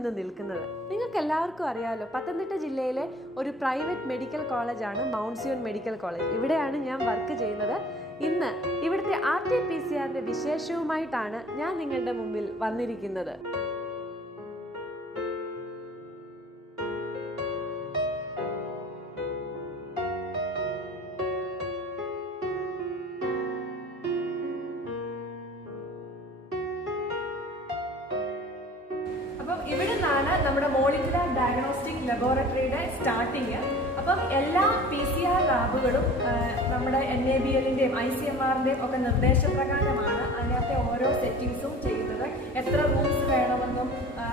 ഇന്ന് നിൽക്കുന്നത്. നിങ്ങൾക്ക് എല്ലാവർക്കും അറിയാമല്ലോ, പത്തനംതിട്ട ജില്ലയിലെ ഒരു പ്രൈവറ്റ് മെഡിക്കൽ കോളേജാണ് മൗണ്ട് സിയോൺ മെഡിക്കൽ കോളേജ്. ഇവിടെയാണ് ഞാൻ വർക്ക് ചെയ്യുന്നത്. ഇന്ന് ഇവിടുത്തെ RT-PCR വിശേഷവുമായിട്ടാണ് ഞാൻ നിങ്ങളുടെ മുമ്പിൽ വന്നിരിക്കുന്നത്. ഇവിടെ നിന്നാണ് നമ്മുടെ മോളിക്കുലർ ഡയഗ്നോസ്റ്റിക് ലബോറട്ടറിയുടെ സ്റ്റാർട്ടിങ്. അപ്പം എല്ലാ PCR ലാബുകളും നമ്മുടെ NABLന്റെയും ICMRന്റെയും ഒക്കെ നിർദ്ദേശപ്രകാരമാണ് അതിനകത്തെ ഓരോ സെറ്റിങ്സും ചെയ്യുന്നത്. എത്ര റൂംസ് വേണമെന്നും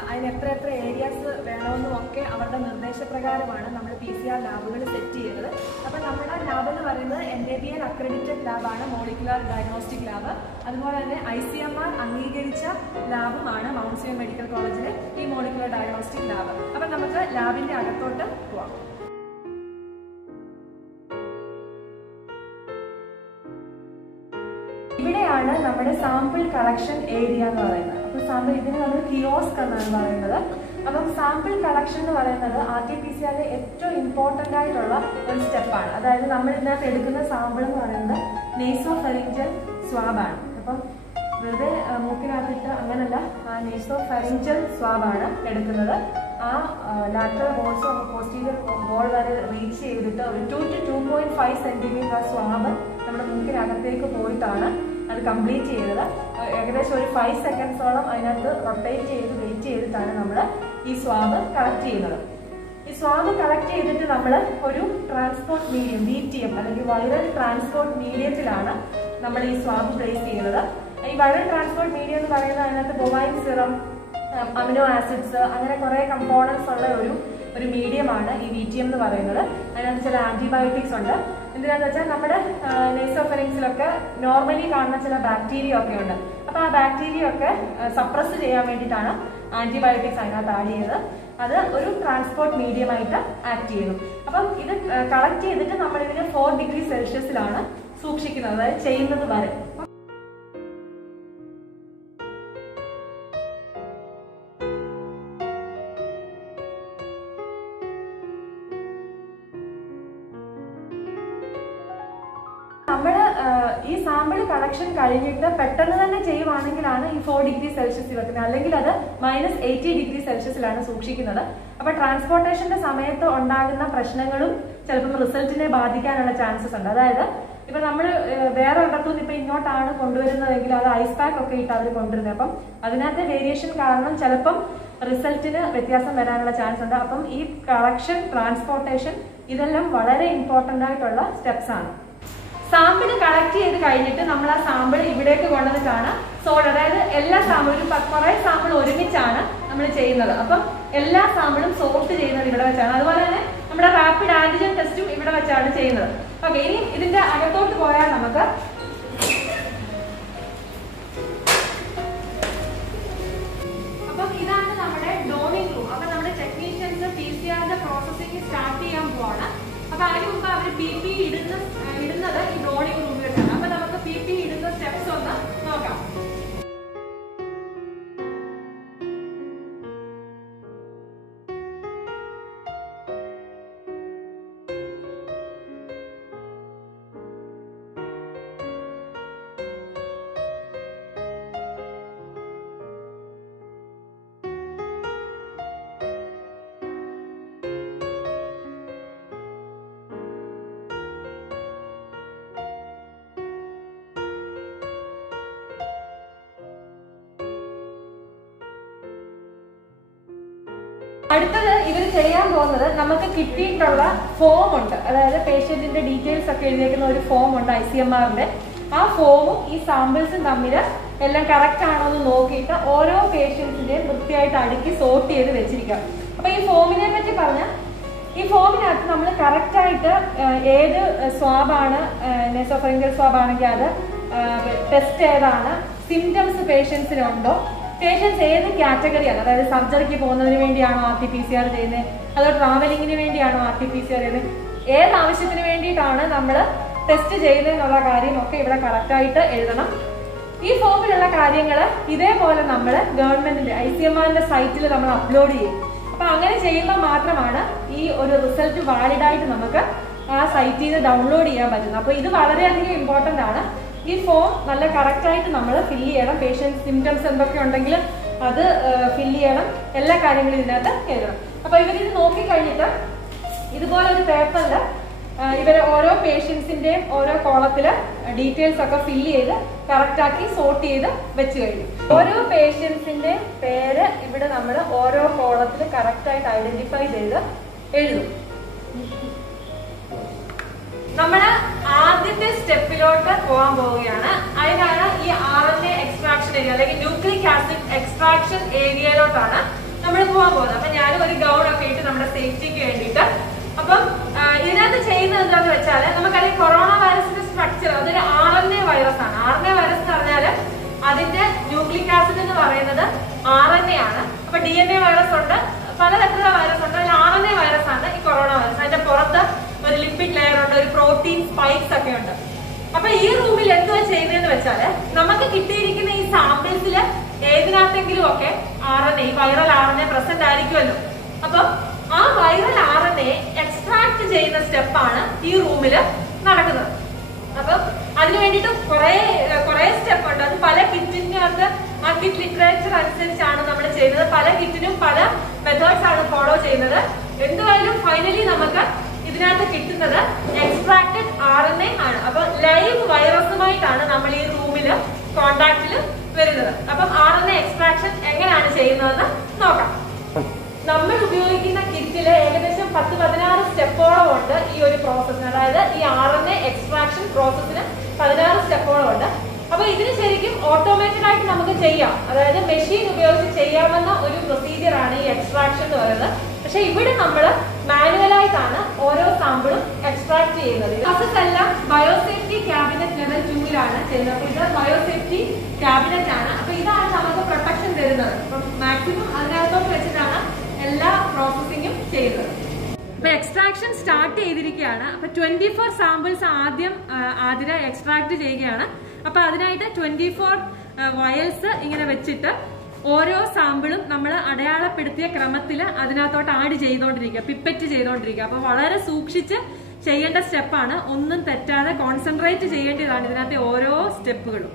അതിന് എത്ര ഏരിയാസ് വേണമെന്നും ഒക്കെ അവരുടെ നിർദ്ദേശപ്രകാരമാണ് നമ്മൾ PCR ലാബുകൾ സെറ്റ് ചെയ്യുന്നത്. അപ്പം നമ്മുടെ ലാബ് എന്ന് പറയുന്നത് NABL അക്രഡിറ്റഡ് ലാബാണ് മോളിക്കുലർ ഡയഗ്നോസ്റ്റിക് ലാബ്. അതുപോലെ തന്നെ ICMR അംഗീകരിച്ച ലാബുമാണ് മൗണ്ട് സിയോൺ മെഡിക്കൽ കോളേജിലെ ഈ മോളിക്കുലർ ഡയഗ്നോസ്റ്റിക് ലാബ്. അപ്പം നമുക്ക് ലാബിന്റെ അകത്തോട്ട് പോവാം. ഇവിടെയാണ് നമ്മുടെ സാമ്പിൾ കളക്ഷൻ ഏരിയ എന്ന് പറയുന്നത്. അപ്പോൾ ഇതിന് നമ്മൾ കിയോസ്ക് എന്നാണ് പറയുന്നത്. അപ്പം സാമ്പിൾ കളക്ഷൻ എന്ന് പറയുന്നത് RT-PCR ഏറ്റവും ഇമ്പോർട്ടൻ്റ് ആയിട്ടുള്ള ഒരു സ്റ്റെപ്പാണ്. അതായത് നമ്മൾ ഇതിനകത്ത് എടുക്കുന്ന സാമ്പിൾ എന്ന് പറയുന്നത് നേസോഫെറിഞ്ചൽ സ്വാബാണ്. അപ്പം വെറുതെ മൂക്കിനകത്തിട്ട് അങ്ങനല്ല, നേസോഫെറിഞ്ചൽ സ്വാബാണ് എടുക്കുന്നത്. ആ ലാറ്ററൽ ബോൾസ് പോസ്റ്റീരിയർ ബോൾ വരെ റീച്ച് ചെയ്തിട്ട് ഒരു 2 to 2.5 സെന്റിമീറ്റർ ആ സ്വാബ് നമ്മുടെ മൂക്കിനകത്തേക്ക് പോയിട്ടാണ് അത് കംപ്ലീറ്റ് ചെയ്യുന്നത്. ഏകദേശം ഒരു 5 സെക്കൻഡ്സോളം അതിനകത്ത് റൊട്ടേറ്റ് ചെയ്ത് വെയിറ്റ് ചെയ്തിട്ടാണ് നമ്മൾ ഈ സ്വാബ് കളക്ട് ചെയ്യുന്നത്. ഈ സ്വാബ് കളക്ട് ചെയ്തിട്ട് നമ്മൾ ഒരു ട്രാൻസ്പോർട്ട് മീഡിയം VTM അല്ലെങ്കിൽ വൈറൽ ട്രാൻസ്പോർട്ട് മീഡിയത്തിലാണ് നമ്മൾ ഈ സ്വാബ് പ്ലേസ് ചെയ്യുന്നത്. ഈ വൈറൽ ട്രാൻസ്പോർട്ട് മീഡിയം എന്ന് പറയുന്നത് അതിനകത്ത് ബൊവൈൻ സിറം, അമിനോ ആസിഡ്സ്, അങ്ങനെ കുറെ കമ്പോണൻസ് ഉള്ള ഒരു മീഡിയമാണ് ഈ VTM എന്ന് പറയുന്നത്. അതിനകത്ത് ചില ആന്റിബയോട്ടിക്സ് ഉണ്ട്. എന്തിനാന്ന് വെച്ചാൽ നമ്മുടെ നേസോഫെറിങ്സിലൊക്കെ നോർമലി കാണുന്ന ചില ബാക്ടീരിയ ഒക്കെ ഉണ്ട്. അപ്പൊ ആ ബാക്ടീരിയ ഒക്കെ സപ്രസ് ചെയ്യാൻ വേണ്ടിയിട്ടാണ് ആന്റിബയോട്ടിക്സ് അതിനകത്ത് ആഡ് ചെയ്തത്. അത് ഒരു ട്രാൻസ്പോർട്ട് മീഡിയം ആയിട്ട് ആക്ട് ചെയ്യുന്നു. അപ്പം ഇത് കളക്ട് ചെയ്തിട്ട് നമ്മൾ ഇതിനെ 4 ഡിഗ്രി സെൽഷ്യസിലാണ് സൂക്ഷിക്കുന്നത്, അതായത് ചെയ്യുന്നത് വരെ. നമ്മള് ഈ സാമ്പിൾ കളക്ഷൻ കഴിഞ്ഞിട്ട് പെട്ടെന്ന് തന്നെ ചെയ്യുവാണെങ്കിലാണ് ഈ 4 ഡിഗ്രി സെൽഷ്യസിൽ വെക്കുന്നത്, അല്ലെങ്കിൽ അത് -80 ഡിഗ്രി സെൽഷ്യസിലാണ് സൂക്ഷിക്കുന്നത്. അപ്പൊ ട്രാൻസ്പോർട്ടേഷന്റെ സമയത്ത് ഉണ്ടാകുന്ന പ്രശ്നങ്ങളും ചിലപ്പം റിസൾട്ടിനെ ബാധിക്കാനുള്ള ചാൻസസ് ഉണ്ട്. അതായത് ഇപ്പൊ നമ്മൾ വേറെ ഇടത്തുനിന്ന് ഇപ്പൊ ഇങ്ങോട്ടാണ് കൊണ്ടുവരുന്നതെങ്കിൽ അത് ഐസ് പാക്ക് ഒക്കെ ഇട്ട് അവർ കൊണ്ടുവരുന്നത്. അപ്പം അതിനകത്തെ വേരിയേഷൻ കാരണം ചിലപ്പം റിസൾട്ടിന് വ്യത്യാസം വരാനുള്ള ചാൻസ് ഉണ്ട്. അപ്പം ഈ കളക്ഷൻ, ട്രാൻസ്പോർട്ടേഷൻ ഇതെല്ലാം വളരെ ഇമ്പോർട്ടന്റ് ആയിട്ടുള്ള സ്റ്റെപ്സ് ആണ്. സാമ്പിൾ കളക്ട് ചെയ്ത് കഴിഞ്ഞിട്ട് നമ്മൾ ആ സാമ്പിൾ ഇവിടേക്ക് കൊണ്ടുവന്നിട്ടാണ് സോർട്ട്, അതായത് എല്ലാ സാമ്പിളും കുറെ സാമ്പിൾ ഒരുമിച്ചാണ് നമ്മൾ ചെയ്യുന്നത്. അപ്പം എല്ലാ സാമ്പിളും സോർട്ട് ചെയ്യുന്നത് ഇവിടെ വെച്ചാണ്. അതുപോലെ തന്നെ നമ്മുടെ റാപ്പിഡ് ആന്റിജൻ ടെസ്റ്റും ഇവിടെ വെച്ചാണ് ചെയ്യുന്നത്. ഓക്കെ, ഇനി ഇതിന്റെ അകത്തോട്ട് പോയാൽ നമുക്ക് അപ്പം ഇതാണ് നമ്മുടെ ഡോണിംഗ് റൂം. അപ്പൊ നമ്മുടെ ടെക്നീഷ്യൻസ് PCR പ്രോസസ്സിംഗ് സ്റ്റാർട്ട് ചെയ്യാൻ പോവാണ്. അപ്പൊ അതിന് മുമ്പ് അവർ PPE ഇടുന്നത് ഈ ഡ്രോണിംഗ് റൂമിലേക്കാണ്. അപ്പൊ നമുക്ക് PPE ഇടുന്ന സ്റ്റെപ്സ് ഒന്ന് നോക്കാം. അടുത്തത് ഇവർ ചെയ്യാൻ പോകുന്നത്, നമുക്ക് കിട്ടിയിട്ടുള്ള ഫോം ഉണ്ട്, അതായത് പേഷ്യന്റിന്റെ ഡീറ്റെയിൽസ് ഒക്കെ എഴുതിയേക്കുന്ന ഒരു ഫോം ഉണ്ട് ICMRന്റെ. ആ ഫോമും ഈ സാമ്പിൾസും തമ്മിൽ എല്ലാം കറക്റ്റ് ആണോ എന്ന് നോക്കിയിട്ട് ഓരോ പേഷ്യൻസിന്റെയും വൃത്തിയായിട്ട് അടുക്കി സോർട്ട് ചെയ്ത് വെച്ചിരിക്കാം. അപ്പൊ ഈ ഫോമിനെ പറ്റി പറഞ്ഞാൽ, ഈ ഫോമിനകത്ത് നമ്മൾ കറക്റ്റ് ആയിട്ട് ഏത് സ്വാബാണ്, നേസോഫെറിഞ്ചൽ സ്വാബാണെങ്കിൽ അത് ടെസ്റ്റ് ഏതാണ്, സിംറ്റംസ് പേഷ്യൻസിനുണ്ടോ, പേഷ്യൻസ് ഏത് കാറ്റഗറിയാണ്, അതായത് സർജറിക്ക് പോകുന്നതിന് വേണ്ടിയാണോ RT-PCR ചെയ്യുന്നത്, അതോ ട്രാവലിങ്ങിന് വേണ്ടിയാണോ RT-PCR ചെയ്യുന്നത്, ഏത് ആവശ്യത്തിന് വേണ്ടിയിട്ടാണ് നമ്മൾ ടെസ്റ്റ് ചെയ്യുന്നത് എന്നുള്ള കാര്യമൊക്കെ ഇവിടെ കറക്റ്റായിട്ട് എഴുതണം. ഈ ഫോമിലുള്ള കാര്യങ്ങൾ ഇതേപോലെ നമ്മൾ ഗവൺമെന്റിന്റെ ICMR സൈറ്റിൽ നമ്മൾ അപ്ലോഡ് ചെയ്യും. അപ്പൊ അങ്ങനെ ചെയ്യുമ്പോൾ മാത്രമാണ് ഈ ഒരു റിസൾട്ട് വാലിഡ് ആയിട്ട് നമുക്ക് ആ സൈറ്റിൽ നിന്ന് ഡൗൺലോഡ് ചെയ്യാൻ പറ്റുന്നത്. അപ്പൊ ഇത് വളരെയധികം ഇമ്പോർട്ടന്റ് ആണ്. ഈ ഫോം നല്ല കറക്റ്റ് ആയിട്ട് നമ്മൾ ഫില്ല് ചെയ്യണം. പേഷ്യന്റ് സിംറ്റംസ് എന്തൊക്കെ ഉണ്ടെങ്കിലും അത് ഫില്ല് ചെയ്യണം. എല്ലാ കാര്യങ്ങളും ഇതിനകത്ത് എഴുതണം. അപ്പൊ ഇവരിത് നോക്കി കഴിഞ്ഞിട്ട് ഇതുപോലെ ഒരു പേപ്പറിൽ ഇവര് ഓരോ പേഷ്യൻസിന്റെയും ഓരോ കോളത്തില് ഡീറ്റെയിൽസ് ഒക്കെ ഫില്ല് ചെയ്ത് കറക്റ്റ് ആക്കി സോർട്ട് ചെയ്ത് വെച്ച് കഴിഞ്ഞു. ഓരോ പേഷ്യൻസിന്റെ പേര് ഇവിടെ നമ്മൾ ഓരോ കോളത്തിൽ കറക്റ്റ് ആയിട്ട് ഐഡന്റിഫൈ ചെയ്ത് എഴുതും. നമ്മള് ആദ്യത്തെ സ്റ്റെപ്പിലോട്ട് പോകാൻ പോവുകയാണ്. അതിനാണ് ഈ RNA എക്സ്ട്രാക്ഷൻ ഏരിയ അല്ലെങ്കിൽ ന്യൂക്ലിക് ആസിഡ് എക്സ്ട്രാക്ഷൻ ഏരിയയിലോട്ടാണ് നമ്മൾ പോകാൻ പോകുന്നത്. അപ്പൊ ഞാനും ഒരു ഗൗൺ ഒക്കെ ഇട്ട് നമ്മുടെ സേഫ്റ്റിക്ക് വേണ്ടിയിട്ട്. അപ്പം ഇതിനകത്ത് ചെയ്യുന്നത് എന്താന്ന് വെച്ചാല് നമുക്കറിയാം കൊറോണ വൈറസിന്റെ സ്ട്രക്ചർ അതൊരു RNA വൈറസ് ആണ്. RNA വൈറസ് എന്ന് പറഞ്ഞാല് അതിന്റെ ന്യൂക്ലിക് ആസിഡ് എന്ന് പറയുന്നത് RNA ആണ്. അപ്പൊ DNA വൈറസ് ഉണ്ട്, പലതരത്തിലുള്ള വൈറസ് ഉണ്ട്. അതിൽ RNA വൈറസ് ആണ് ഈ കൊറോണ വൈറസ്. അതിന്റെ പുറത്ത് ഒരു ലിപ്പിഡ് ലെയർ ഉണ്ട്, ഒരു പ്രോട്ടീൻ സ്പൈക്സ് ഒക്കെ ഉണ്ട്. അപ്പൊ ഈ റൂമിൽ എന്തുവാ ചെയ്യുന്നതെന്ന് വെച്ചാല് നമുക്ക് കിട്ടിയിരിക്കുന്ന ഈ സാമ്പിൾസില് ഏതിനകത്തെങ്കിലും ഒക്കെ RNA വൈറൽ RNA പ്രസന്റ് ആയിരിക്കുമല്ലോ. അപ്പൊ ആ വൈറൽ RNA എക്സ്ട്രാക്ട് ചെയ്യുന്ന സ്റ്റെപ്പാണ് ഈ റൂമില് നടക്കുന്നത്. അപ്പൊ അതിന് വേണ്ടിയിട്ട് കുറെ സ്റ്റെപ്പ് ഉണ്ട്. അത് പല കിറ്റിനകത്ത് ആ കിറ്റ് ലിറ്ററേച്ചർ അനുസരിച്ചാണ് നമ്മൾ ചെയ്യുന്നത്. പല കിറ്റിനും പല മെത്തേഡ്സ് ആണ് ഫോളോ ചെയ്യുന്നത്. എന്തായാലും ഫൈനലി നമുക്ക് ഇതിനകത്ത് കിട്ടുന്നത് എക്സ്ട്രാക്റ്റഡ് RNA ആണ്. അപ്പൊ ലൈവ് വൈറസുമായിട്ടാണ് നമ്മൾ ഈ റൂമില് കോണ്ടാക്റ്റിൽ വരുന്നത്. അപ്പം RNA എക്സ്ട്രാക്ഷൻ എങ്ങനെയാണ് ചെയ്യുന്നതെന്ന് നോക്കാം. നമ്മൾ ഉപയോഗിക്കുന്ന കിറ്റില് ഏകദേശം 10-16 സ്റ്റെപ്പോളം ഉണ്ട് ഈ ഒരു പ്രോസസ്സിന്. അതായത് ഈ RNA എക്സ്ട്രാക്ഷൻ പ്രോസസ്സിന് 16 സ്റ്റെപ്പോളം ഉണ്ട്. അപ്പൊ ഇതിന് ശരിക്കും ഓട്ടോമേറ്റഡ് ആയിട്ട് നമുക്ക് ചെയ്യാം. അതായത് മെഷീൻ ഉപയോഗിച്ച് ചെയ്യാവുന്ന ഒരു പ്രൊസീജിയർ ആണ് ഈ എക്സ്ട്രാക്ഷൻ എന്ന് പറയുന്നത്. പക്ഷെ ഇവിടെ നമ്മൾ മാനുവലായിട്ടാണ് ഓരോ സാമ്പിളും എക്സ്ട്രാക്ട് ചെയ്യുന്നത്. പ്രോസസ് എല്ലാം ബയോസേഫ്റ്റി ക്യാബിനറ്റ് ലെവൽ 2-ലാണ് ചെയ്യുന്നത്. അപ്പൊ ഇത് ബയോസേഫ്റ്റി ക്യാബിനറ്റ് ആണ്. അപ്പൊ ഇതാണ് നമുക്ക് പ്രൊട്ടക്ഷൻ തരുന്നത്. അപ്പം മാക്സിമം അതിനകത്തോട്ട് വെച്ചിട്ടാണ് എല്ലാ പ്രോസസ്സിങ്ങും ചെയ്യുന്നത്. അപ്പൊ എക്സ്ട്രാക്ഷൻ സ്റ്റാർട്ട് ചെയ്തിരിക്കുകയാണ്. അപ്പൊ 24 സാമ്പിൾസ് ആദ്യം ആതിര എക്സ്ട്രാക്ട് ചെയ്യുകയാണ്. അപ്പൊ അതിനായിട്ട് 24 വയൽസ് ഇങ്ങനെ വെച്ചിട്ട് ഓരോ സാമ്പിളും നമ്മൾ അടയാളപ്പെടുത്തിയ ക്രമത്തിൽ അതിനകത്തോട്ട് ആഡ് ചെയ്തോണ്ടിരിക്കുക, പിപ്പറ്റ് ചെയ്തോണ്ടിരിക്കുക. അപ്പൊ വളരെ സൂക്ഷിച്ച് ചെയ്യേണ്ട സ്റ്റെപ്പാണ്. ഒന്നും തെറ്റാതെ കോൺസെൻട്രേറ്റ് ചെയ്യേണ്ടതാണ് ഇതിനകത്തെ ഓരോ സ്റ്റെപ്പുകളും.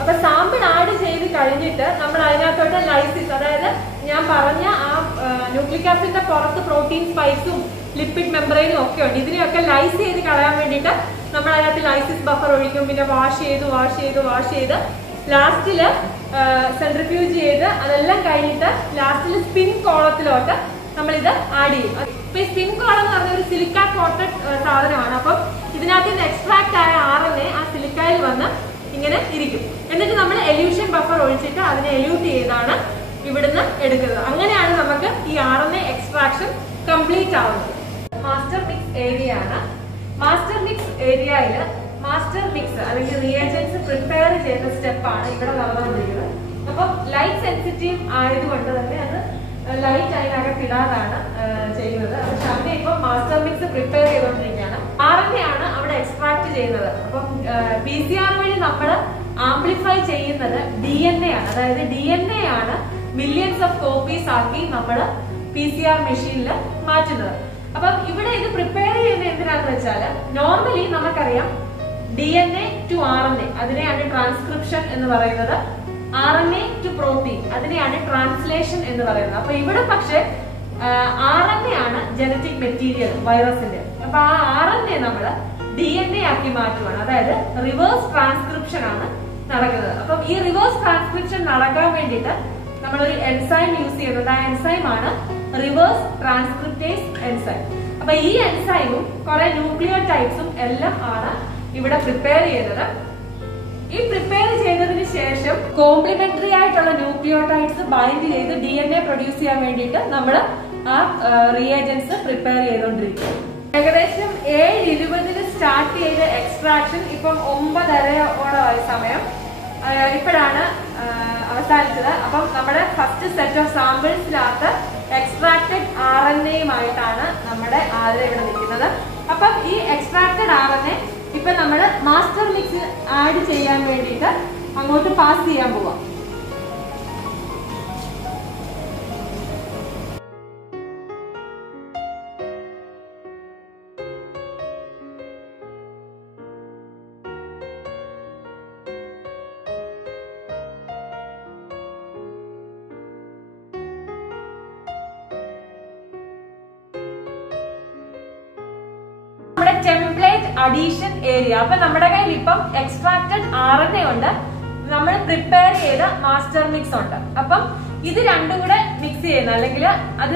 അപ്പൊ സാമ്പിൾ ആഡ് ചെയ്ത് കഴിഞ്ഞിട്ട് നമ്മൾ അതിനകത്തോട്ട് ലൈസിസ്, അതായത് ഞാൻ പറഞ്ഞ ആ ന്യൂക്ലിക് ആസിഡിന്റെ പുറത്ത് പ്രോട്ടീൻ സ്പൈസും ലിപ്പിഡ് മെംബ്രെയിനും ഒക്കെ ഉണ്ട്. ഇതിനെയൊക്കെ ലൈസ് ചെയ്ത് കളയാൻ വേണ്ടിയിട്ട് നമ്മൾ അതിനകത്ത് ലൈസിസ് ബഫർ ഒഴിക്കും. പിന്നെ വാഷ് ചെയ്ത് ലാസ്റ്റില് സെൻട്രിഫ്യൂജ് ചെയ്ത് അതെല്ലാം കഴിഞ്ഞിട്ട് ലാസ്റ്റിൽ സ്പിൻ കോളത്തിലോട്ട് നമ്മളിത് ആഡ് ചെയ്യും. ഇപ്പൊ ഈ സ്പിൻ കോളം എന്ന് പറഞ്ഞ ഒരു സിലിക്ക കോട്ടഡ് സാധനമാണ്. അപ്പം ഇതിനകത്ത് നിന്ന് എക്സ്ട്രാക്ട് ആയ RNA ആ സിലിക്കയിൽ വന്ന് ഇങ്ങനെ ഇരിക്കും. എന്നിട്ട് നമ്മൾ എല്യൂഷൻ ബഫർ ഒഴിച്ചിട്ട് അതിനെ എല്യൂട്ട് ചെയ്താണ് ഇവിടുന്ന് എടുക്കുന്നത്. അങ്ങനെയാണ് നമുക്ക് ഈ RNA എക്സ്ട്രാക്ഷൻ കംപ്ലീറ്റ് ആവുന്നത്. മാസ്റ്റർ മിക്സ് ഏരിയ ആണ്. മാസ്റ്റർ മിക്സ് ഏരിയയില് മാസ്റ്റർ മിക്സ് അല്ലെങ്കിൽ റിയേജൻസ് പ്രിപ്പയർ ചെയ്യുന്ന സ്റ്റെപ്പാണ് ഇവിടെ നടന്നുകൊണ്ടിരിക്കുന്നത്. അപ്പൊ ലൈറ്റ് സെൻസിറ്റീവ് ആയതുകൊണ്ട് തന്നെ അത് ലൈറ്റ് അതിനകത്ത് ഇടാതാണ് ചെയ്യുന്നത്. പക്ഷെ അവിടെ ഇപ്പൊ മാസ്റ്റർ മിക്സ് പ്രിപ്പയർ ചെയ്തുകൊണ്ടിരിക്കുകയാണ്. RNA ആണ് അവിടെ എക്സ്ട്രാക്ട് ചെയ്യുന്നത്. അപ്പം PCR വഴി നമ്മൾ ആംപ്ലിഫൈ ചെയ്യുന്നത് DNA ആണ്. അതായത് DNA ആണ് മില്യൺസ് ഓഫ് കോപ്പീസ് ആക്കി നമ്മൾ PCR മെഷീനിൽ മാറ്റുന്നത്. അപ്പം ഇവിടെ ഇത് പ്രിപ്പയർ ചെയ്യുന്നത് എന്തിനാന്ന് വെച്ചാല് നോർമലി നമുക്കറിയാം DNA to RNA അതിനെയാണ് ട്രാൻസ്ക്രിപ്ഷൻ എന്ന് പറയുന്നത്. RNA to പ്രോട്ടീൻ അതിനെയാണ് ട്രാൻസ്ലേഷൻ എന്ന് പറയുന്നത്. അപ്പൊ ഇവിടെ പക്ഷെ RNA ആണ് ജനറ്റിക് മെറ്റീരിയൽ വൈറസിന്റെ. അപ്പൊ ആ RNA നമ്മൾ DNA ആക്കി മാറ്റുവാണ്. അതായത് റിവേഴ്സ് ട്രാൻസ്ക്രിപ്ഷൻ ആണ് നടക്കുന്നത്. അപ്പം ഈ റിവേഴ്സ് ട്രാൻസ്ക്രിപ്ഷൻ നടക്കാൻ വേണ്ടിയിട്ട് നമ്മളൊരു എൻസൈം യൂസ് ചെയ്യുന്നുണ്ട്. ആ എൻസൈം ആണ് റിവേഴ്സ് ട്രാൻസ്ക്രിപ്റ്റേസ് എൻസൈം. അപ്പൊ ഈ എൻസൈമും കുറെ ന്യൂക്ലിയോടൈഡ്സും എല്ലാം ആണ് ഇവിടെ പ്രിപ്പയർ ചെയ്യുന്നത്. ഈ പ്രിപ്പയർ ചെയ്തതിന് ശേഷം കോംപ്ലിമെന്ററി ആയിട്ടുള്ള ന്യൂക്ലിയോടൈഡ്സ് ബൈൻഡ് ചെയ്ത് DNA പ്രൊഡ്യൂസ് ചെയ്യാൻ വേണ്ടിയിട്ട് നമ്മൾ ആ റിയേജൻസ് പ്രിപ്പയർ ചെയ്തുകൊണ്ടിരിക്കും. ഏകദേശം 7:20 സ്റ്റാർട്ട് ചെയ്ത എക്സ്ട്രാക്ഷൻ ഇപ്പം 9:30 സമയം ഇപ്പോഴാണ് അവസാനിച്ചത്. അപ്പം നമ്മുടെ ഫസ്റ്റ് സെറ്റ് ഓഫ് സാമ്പിൾസിനകത്ത് എക്സ്ട്രാക്റ്റഡ് RNAയുമായിട്ടാണ് നമ്മുടെ ആദ്യം ഇവിടെ നിൽക്കുന്നത്. അപ്പം ഈ എക്സ്ട്രാക്റ്റഡ് RNA ഇപ്പൊ നമ്മള് മാസ്റ്റർ മിക്സ് ആഡ് ചെയ്യാൻ വേണ്ടിയിട്ട് അങ്ങോട്ട് പാസ് ചെയ്യാൻ പോവാം. Template addition area. അപ്പൊ നമ്മുടെ കയ്യിൽ ഇപ്പം എക്സ്ട്രാക്റ്റഡ് RNA ഉണ്ട്, നമ്മൾ പ്രിപ്പയർ ചെയ്ത മാസ്റ്റർ മിക്സ് ഉണ്ട്. അപ്പം ഇത് രണ്ടും കൂടെ മിക്സ് ചെയ്യുന്ന അല്ലെങ്കിൽ അത്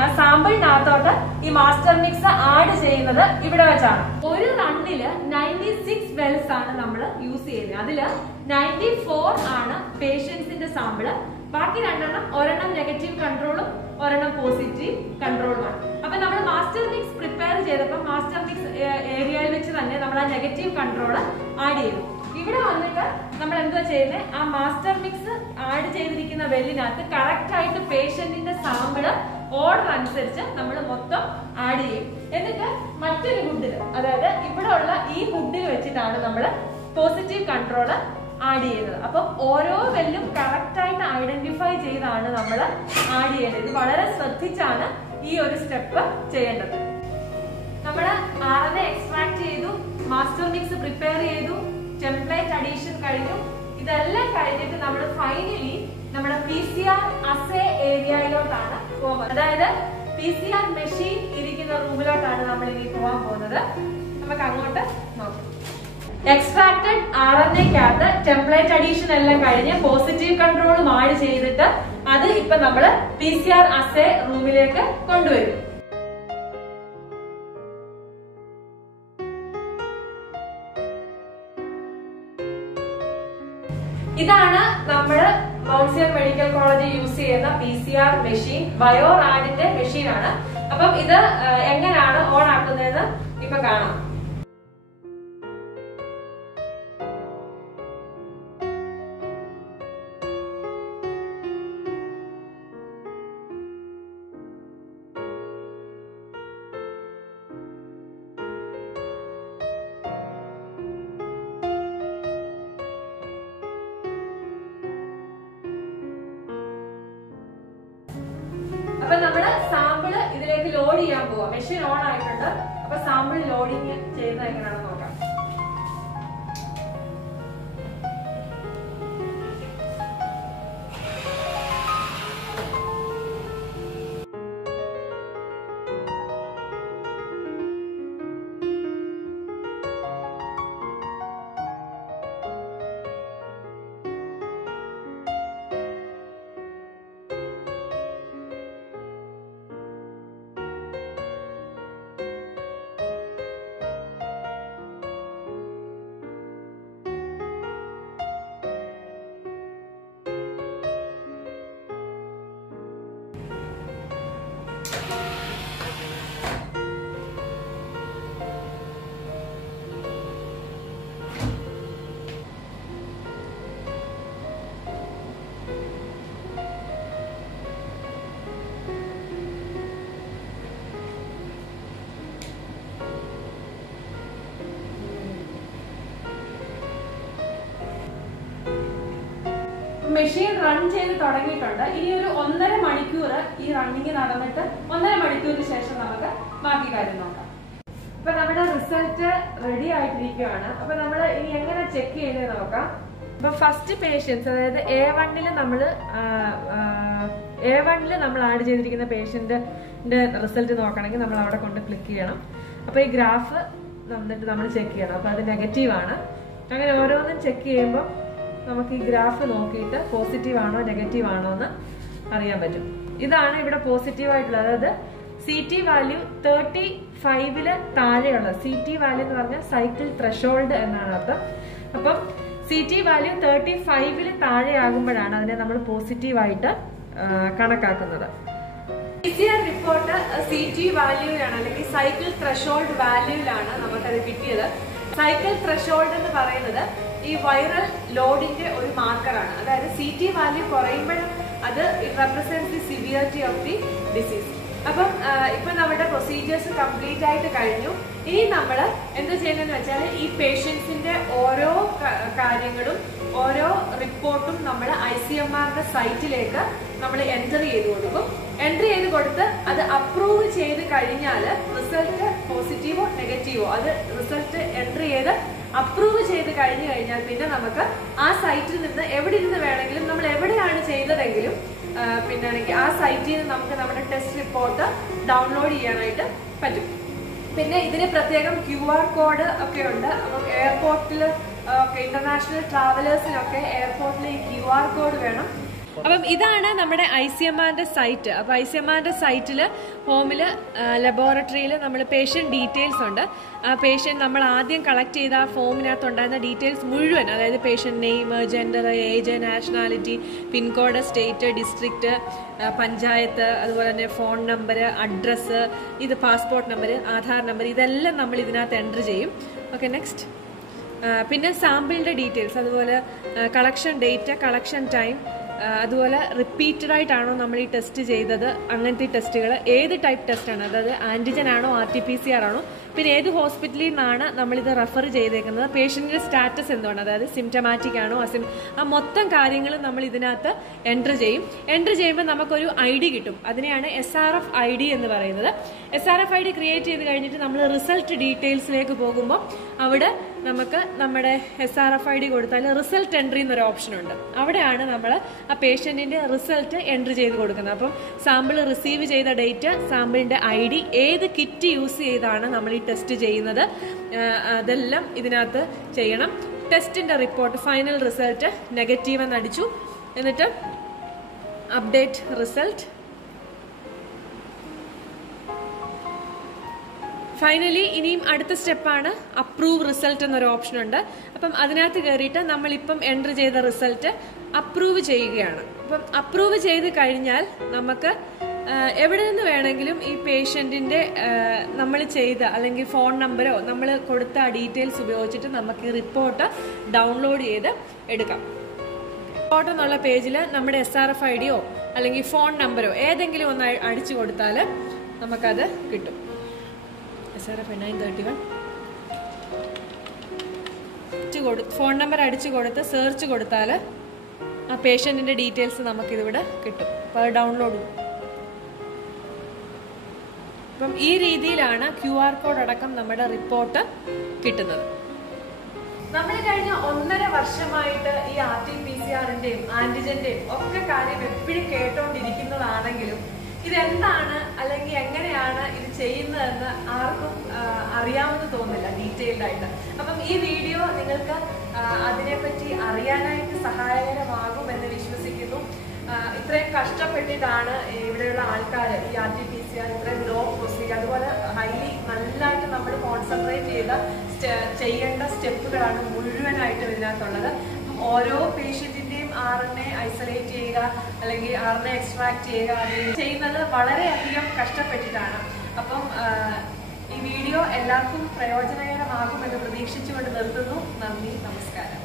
ആ സാമ്പിളിനകത്തോട്ട് ഈ മാസ്റ്റർ മിക്സ് ആഡ് ചെയ്യുന്നത് ഇവിടെ വെച്ചാണ്. ഒരു റണ്ണില് 96 വെൽസ് ആണ് നമ്മൾ യൂസ് ചെയ്യുന്നത്. അതില് 94 ആണ് പേഷ്യൻസിന്റെ സാമ്പിള്, ബാക്കി രണ്ടെണ്ണം ഒരെണ്ണം നെഗറ്റീവ് കൺട്രോളും ഒരെണ്ണം പോസിറ്റീവ് കൺട്രോളുമാണ്. അപ്പൊ നമ്മൾ മാസ്റ്റർ മിക്സ് പ്രിപ്പയർ ചെയ്തപ്പോൾ മാസ്റ്റർ മിക്സ് ഏരിയയിൽ വെച്ച് തന്നെ നമ്മൾ ആ നെഗറ്റീവ് കൺട്രോള് ആഡ് ചെയ്തു. ഇവിടെ വന്നിട്ട് നമ്മൾ എന്താ ചെയ്യുന്നത്, ആ മാസ്റ്റർ മിക്സ് ആഡ് ചെയ്തിരിക്കുന്ന വെല്ലിനകത്ത് കറക്റ്റ് ആയിട്ട് പേഷ്യന്റിന്റെ സാമ്പിള് ഓർഡർ അനുസരിച്ച് നമ്മൾ മൊത്തം ആഡ് ചെയ്യും. എന്നിട്ട് മറ്റൊരു ഹുഡിൽ, അതായത് ഇവിടെ ഉള്ള ഈ ഹുഡിൽ വെച്ചിട്ടാണ് നമ്മൾ പോസിറ്റീവ് കൺട്രോള് ആഡ് ചെയ്യുന്നത്. അപ്പം ഓരോ വെല്ലും കറക്റ്റ് ആയിട്ട് ഐഡന്റിഫൈ ചെയ്താണ് നമ്മൾ ആഡ് ചെയ്യേണ്ടത്. ഇത് വളരെ ശ്രദ്ധിച്ചാണ് ഈ ഒരു സ്റ്റെപ്പ് ചെയ്യേണ്ടത്. നമ്മൾ RNA എക്സ്ട്രാക്ട് ചെയ്തു, മാസ്റ്റർ മിക്സ് പ്രിപ്പയർ ചെയ്തു, ടെംപ്ലേറ്റ് അഡീഷൻ കഴിഞ്ഞു. ഇതെല്ലാം കഴിഞ്ഞിട്ട് നമ്മൾ ഫൈനലി നമ്മുടെ PCR അസേ ഏരിയയിലോട്ടാണ് പോകുന്നത്. അതായത് PCR മെഷീൻ ഇരിക്കുന്ന റൂമിലോട്ടാണ് നമ്മൾ ഇനി പോകാൻ പോകുന്നത്. നമുക്ക് അങ്ങോട്ട് നോക്കാം. എക്സ്ട്രാക്റ്റഡ് RNAക്കകത്ത് ടെംപ്ലേറ്റ് അഡീഷൻ എല്ലാം കഴിഞ്ഞ് പോസിറ്റീവ് കൺട്രോളും ആഡ് ചെയ്തിട്ട് അത് ഇപ്പൊ നമ്മള് PCR അസേ റൂമിലേക്ക് കൊണ്ടുവരും. ഇതാണ് നമ്മുടെ Mount Zion medical college use ചെയ്യുന്ന PCR മെഷീൻ. ബയോറാഡിന്റെ മെഷീൻ ആണ്. അപ്പം ഇത് എങ്ങനെയാണ് ഓൺ ആക്കുന്നതെന്ന് ഇപ്പൊ കാണാം. അപ്പൊ നമ്മുടെ സാമ്പിള് ഇതിലേക്ക് ലോഡ് ചെയ്യാൻ പോവാം. മെഷീൻ ഓൺ ആയിട്ടുണ്ട്. അപ്പൊ സാമ്പിൾ ലോഡിങ് ചെയ്യുന്നത് എങ്ങനെയാണെന്ന് നോക്കാം. മെഷീൻ റൺ ചെയ്ത് തുടങ്ങിയിട്ടുണ്ട്. ഇനി ഒരു 1.5 മണിക്കൂർ ഈ റണ്ണിങ് നടന്നിട്ട് 1.5 മണിക്കൂറിന് ശേഷം നമുക്ക് ബാക്കി കാര്യം നോക്കാം. അപ്പൊ നമ്മുടെ റിസൾട്ട് റെഡി ആയിട്ടിരിക്കുകയാണ്. അപ്പൊ നമ്മൾ ഇനി എങ്ങനെ ചെക്ക് ചെയ്യുന്നത് നോക്കാം. അപ്പൊ ഫസ്റ്റ് പേഷ്യൻസ്, അതായത് A1 നമ്മള് A1 നമ്മൾ ആഡ് ചെയ്തിരിക്കുന്ന പേഷ്യന്റിന്റെ റിസൾട്ട് നോക്കണമെങ്കിൽ നമ്മൾ അവിടെ കൊണ്ട് ക്ലിക്ക് ചെയ്യണം. അപ്പൊ ഈ ഗ്രാഫ് എന്നിട്ട് നമ്മൾ ചെക്ക് ചെയ്യണം. അപ്പൊ അത് നെഗറ്റീവ് ആണ്. അങ്ങനെ ഓരോന്നും ചെക്ക് ചെയ്യുമ്പോൾ നമുക്ക് ഈ ഗ്രാഫ് നോക്കിയിട്ട് പോസിറ്റീവ് ആണോ നെഗറ്റീവ് ആണോ എന്ന് അറിയാൻ പറ്റും. ഇതാണ് ഇവിടെ പോസിറ്റീവ് ആയിട്ടുള്ളത്. അതായത് CT വാല്യൂ 35 താഴെയുള്ള CT വാല്യൂ എന്ന് പറഞ്ഞാൽ സൈക്കിൾ ത്രെഷോൾഡ് എന്നാണ് അർത്ഥം. അപ്പം CT വാല്യൂ 35 താഴെയാകുമ്പോഴാണ് അതിനെ നമ്മൾ പോസിറ്റീവായിട്ട് കണക്കാക്കുന്നത്. PCR റിപ്പോർട്ട് CT വാല്യൂലാണ് അല്ലെങ്കിൽ സൈക്കിൾ ത്രെഷോൾഡ് വാല്യൂലാണ് നമുക്കത് കിട്ടിയത്. സൈക്കിൾ ത്രെഷോൾഡ് എന്ന് പറയുന്നത് ഈ വൈറൽ ലോഡിന്റെ ഒരു മാർക്കറാണ്. അതായത് CT വാല്യൂ കുറയുമ്പോഴും അത് represent the severity of the disease. അപ്പം ഇപ്പൊ നമ്മുടെ പ്രൊസീജിയേഴ്സ് കംപ്ലീറ്റ് ആയിട്ട് കഴിഞ്ഞു. ഇനി നമ്മൾ എന്താ ചെയ്യുന്നതെന്ന് വെച്ചാൽ ഈ പേഷ്യൻസിന്റെ ഓരോ കാര്യങ്ങളും ഓരോ റിപ്പോർട്ടും നമ്മൾ ICMRന്റെ സൈറ്റിലേക്ക് നമ്മൾ എൻറ്റർ ചെയ്ത് കൊടുക്കും. എൻട്രി ചെയ്ത് കൊടുത്ത് അത് അപ്രൂവ് ചെയ്ത് കഴിഞ്ഞാൽ റിസൾട്ട് പോസിറ്റീവോ നെഗറ്റീവോ അത് റിസൾട്ട് എൻട്രി ചെയ്ത് അപ്രൂവ് ചെയ്ത് കഴിഞ്ഞു കഴിഞ്ഞാൽ പിന്നെ നമുക്ക് ആ സൈറ്റിൽ നിന്ന് എവിടെ ഇരുന്ന് വേണമെങ്കിലും നമ്മൾ എവിടെയാണ് ചെയ്തതെങ്കിലും പിന്നാണെങ്കിൽ ആ സൈറ്റിൽ നിന്ന് നമുക്ക് നമ്മുടെ ടെസ്റ്റ് റിപ്പോർട്ട് ഡൗൺലോഡ് ചെയ്യാനായിട്ട് പറ്റും. പിന്നെ ഇതിന് പ്രത്യേകം QR കോഡ് ഒക്കെ ഉണ്ട്. അപ്പം എയർപോർട്ടിൽ ഒക്കെ ഇന്റർനാഷണൽ ട്രാവലേഴ്സിനൊക്കെ എയർപോർട്ടിൽ ഈ QR കോഡ് വേണം. അപ്പം ഇതാണ് നമ്മുടെ ICMRന്റെ സൈറ്റ്. അപ്പൊ ICMRന്റെ സൈറ്റില് ഹോമില് ലബോറട്ടറിയിൽ നമ്മൾ പേഷ്യന്റ് ഡീറ്റെയിൽസ് ഉണ്ട്. ആ പേഷ്യന്റ് നമ്മൾ ആദ്യം കളക്ട് ചെയ്ത ആ ഫോമിനകത്ത് ഉണ്ടായിരുന്ന ഡീറ്റെയിൽസ് മുഴുവൻ, അതായത് patient name, gender, age, nationality, pin code, state, district, panchayat, അതുപോലെ തന്നെ ഫോൺ നമ്പർ, അഡ്രസ്സ്, ഇത് പാസ്പോർട്ട് നമ്പർ, ആധാർ നമ്പർ, ഇതെല്ലാം നമ്മൾ ഇതിനകത്ത് എൻറ്റർ ചെയ്യും. Okay, next. പിന്നെ സാമ്പിളിന്റെ ഡീറ്റെയിൽസ്, അതുപോലെ കളക്ഷൻ ഡേറ്റ്, കളക്ഷൻ ടൈം, അതുപോലെ റിപ്പീറ്റഡ് ആയിട്ടാണോ നമ്മൾ ഈ ടെസ്റ്റ് ചെയ്തത്, അങ്ങനത്തെ ടെസ്റ്റുകൾ, ഏത് ടൈപ്പ് ടെസ്റ്റാണ്, അതായത് ആന്റിജൻ ആണോ RT-PCR ആണോ, പിന്നെ ഏത് ഹോസ്പിറ്റലിൽ നിന്നാണ് നമ്മളിത് റെഫർ ചെയ്തേക്കുന്നത്, പേഷ്യന്റിന്റെ സ്റ്റാറ്റസ് എന്താണ്, അതായത് സിംറ്റമാറ്റിക് ആണോ ആ മൊത്തം കാര്യങ്ങളും നമ്മൾ ഇതിനകത്ത് എൻറ്റർ ചെയ്യും. എൻറ്റർ ചെയ്യുമ്പോൾ നമുക്കൊരു ID കിട്ടും. അതിനെയാണ് SRF ID എന്ന് പറയുന്നത്. SRF ID ക്രിയേറ്റ് ചെയ്ത് കഴിഞ്ഞിട്ട് നമ്മൾ റിസൾട്ട് ഡീറ്റെയിൽസിലേക്ക് പോകുമ്പോൾ അവിടെ നമുക്ക് നമ്മുടെ SRF ID കൊടുത്താൽ റിസൾട്ട് എൻട്രി എന്നൊരു ഓപ്ഷൻ ഉണ്ട്. അവിടെയാണ് നമ്മൾ ആ പേഷ്യന്റിന്റെ റിസൾട്ട് എൻട്രി ചെയ്ത് കൊടുക്കുന്നത്. അപ്പം സാമ്പിൾ റിസീവ് ചെയ്ത ഡേറ്റ്, സാമ്പിളിന്റെ ID, ഏത് കിറ്റ് യൂസ് ചെയ്താണ് നമ്മൾ ഈ ടെസ്റ്റ് ചെയ്യുന്നത്, അതെല്ലാം ഇതിനകത്ത് ചെയ്യണം. ടെസ്റ്റിന്റെ റിപ്പോർട്ട്, ഫൈനൽ റിസൾട്ട് നെഗറ്റീവ് എന്ന് അടിച്ചു. എന്നിട്ട് അപ്ഡേറ്റ് റിസൾട്ട്. ഫൈനലി ഇനിയും അടുത്ത സ്റ്റെപ്പാണ് അപ്രൂവ് റിസൾട്ട് എന്നൊരു ഓപ്ഷൻ ഉണ്ട്. അപ്പം അതിനകത്ത് കയറിയിട്ട് നമ്മളിപ്പം എൻറ്റർ ചെയ്ത റിസൾട്ട് അപ്രൂവ് ചെയ്യുകയാണ്. അപ്പം അപ്രൂവ് ചെയ്ത് കഴിഞ്ഞാൽ നമുക്ക് എവിടെ നിന്ന് വേണമെങ്കിലും ഈ പേഷ്യന്റിന്റെ നമ്മൾ ചെയ്ത അല്ലെങ്കിൽ ഫോൺ നമ്പറോ നമ്മൾ കൊടുത്ത ഡീറ്റെയിൽസ് ഉപയോഗിച്ചിട്ട് നമുക്ക് ഈ റിപ്പോർട്ട് ഡൗൺലോഡ് ചെയ്ത് എടുക്കാം. റിപ്പോർട്ട് എന്നുള്ള പേജിൽ നമ്മുടെ SRF IDയോ അല്ലെങ്കിൽ ഫോൺ നമ്പറോ ഏതെങ്കിലും ഒന്ന് അടിച്ചു കൊടുത്താൽ നമുക്കത് കിട്ടും. SRF 931 ഫോൺ നമ്പർ അടിച്ചു കൊടുത്ത് സെർച്ച് കൊടുത്താൽ ആ പേഷ്യന്റിന്റെ ഡീറ്റെയിൽസ് നമുക്കിതിവിടെ കിട്ടും. അപ്പോൾ അത് ഡൗൺലോഡ് ചെയ്യും. അപ്പം ഈ രീതിയിലാണ് QR കോഡ് അടക്കം നമ്മുടെ റിപ്പോർട്ട് കിട്ടുന്നത്. നമ്മൾ കഴിഞ്ഞ 1.5 വർഷമായിട്ട് ഈ RT-PCRന്റെയും ആന്റിജന്റെയും ഒക്കെ കാര്യം എപ്പോഴും കേട്ടോണ്ടിരിക്കുന്നതാണെങ്കിലും ഇതെന്താണ് അല്ലെങ്കിൽ എങ്ങനെയാണ് ഇത് ചെയ്യുന്നതെന്ന് ആർക്കും അറിയാമെന്ന് തോന്നില്ല ഡീറ്റെയിൽഡ് ആയിട്ട്. അപ്പം ഈ വീഡിയോ നിങ്ങൾക്ക് അതിനെപ്പറ്റി അറിയാനായിട്ട് സഹായകരമാകുമെന്ന് വിശ്വസിക്കുന്നു. ഇത്രയും കഷ്ടപ്പെട്ടിട്ടാണ് ഇവിടെയുള്ള ആൾക്കാർ ഈ RT-PCR ഇത്രയും ലോ പ്രൊസീജിയർ, അതുപോലെ ഹൈലി നല്ലതായിട്ട് നമ്മൾ കോൺസെൻട്രേറ്റ് ചെയ്യേണ്ട സ്റ്റെപ്പുകളാണ് മുഴുവനായിട്ടും ഇതിനകത്തുള്ളത്. ഓരോ പേഷ്യന്റിന്റെയും RNA ഐസൊലേറ്റ് ചെയ്യുക അല്ലെങ്കിൽ RNA എക്സ്ട്രാക്ട് ചെയ്യുന്നത് വളരെയധികം കഷ്ടപ്പെട്ടിട്ടാണ്. അപ്പം ഈ വീഡിയോ എല്ലാവർക്കും പ്രയോജനകരമാകുമെന്ന് പ്രതീക്ഷിച്ചുകൊണ്ട് നിർത്തുന്നു. നന്ദി, നമസ്കാരം.